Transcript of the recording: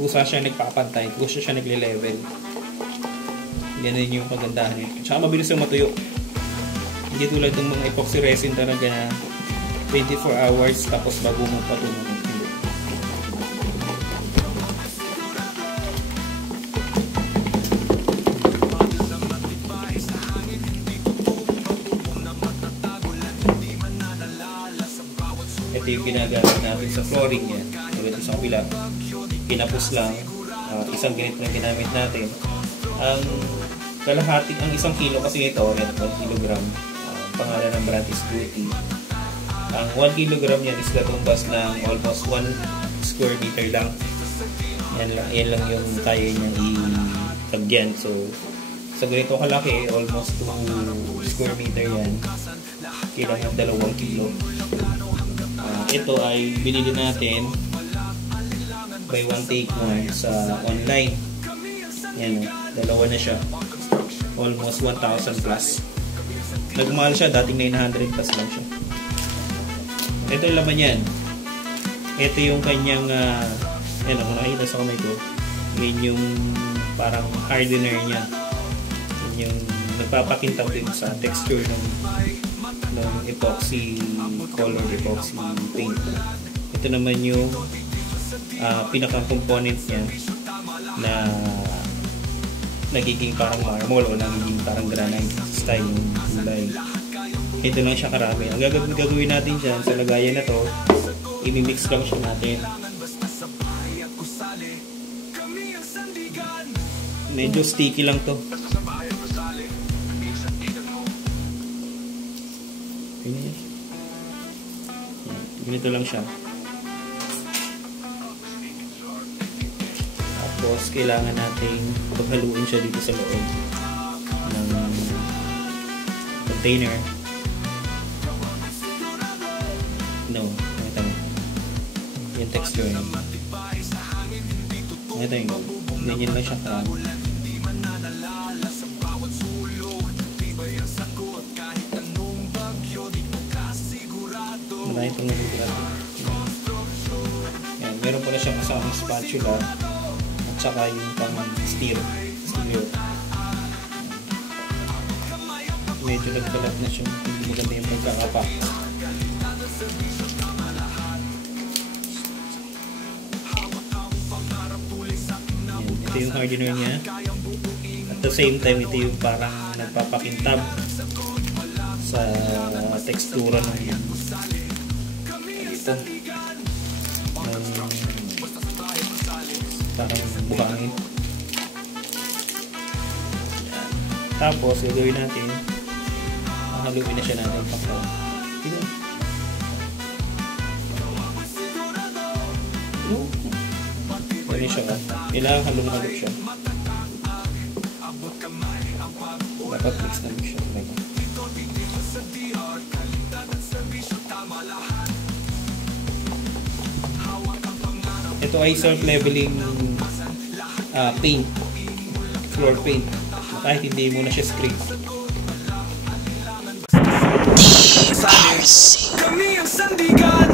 kusa siya nagpapantay, kusa siya nagle-level. Ganun yung kagandahan nito. Tsaka mabilis yung matuyo. Hindi tulad ng mga epoxy resin talaga na 24 hours tapos bago mo patunog. Ito yung ginagamit natin sa flooring yan. Ito sa kabila. Pinapos lang. Isang ganito na ginamit natin. Ang isang kilo kasi ito, 1 kilogram. Pangalan ng brand is Beauty. Ang 1 kilogram yan is katumbas ng almost 1 square meter lang. Yan lang yung kaya niyang itagyan. So, sa ganito kalaki, almost 2 square meter yan. Kailangan 2 kilo. Ito ay binili natin buy one take one sa online. Yan, dalawa na siya. Almost 1,000 plus. Nagmahal siya, dating 900 plus lang siya. Ito yung laman yan. Ito yung kanyang yan, kung nakita sa kamay ko, yun yung parang hardener niya. Yun yung nagpapakintab din sa texture ng epoxy color, epoxy paint. Ito naman yung pinaka-component niya na nagiging parang marble o nagiging parang granite style yung kulay. Ito lang siya karami. Ang gagawin natin dyan sa lagayan na to, i-mix lang siya natin. Medyo sticky lang to. Ganito lang siya. Tapos kailangan nating paghaluin siya dito sa loob ng container. No, ito mo. Yung texture niya. Ito yung ganyan lang siya karami. Marami itong nalugrat. Yan, meron pala siyang kasamang spatula at saka yung pang stir. Medyo nagbalat na siya. Hindi maganda yung pagkakapak. Yan, ito yung hardener niya. At the same time, ito yung parang nagpapakintab sa tekstura ng ito. Parang buhangin. Tapos, gagawin natin, haluin na siya natin pagka. Dito. Ganyan siya ka. Kailangan halong-halo siya. Dapat mix na siya. Ito ay self-leveling paint, floor paint. Kahit hindi mo na siya scrape. Kami ang sandigan.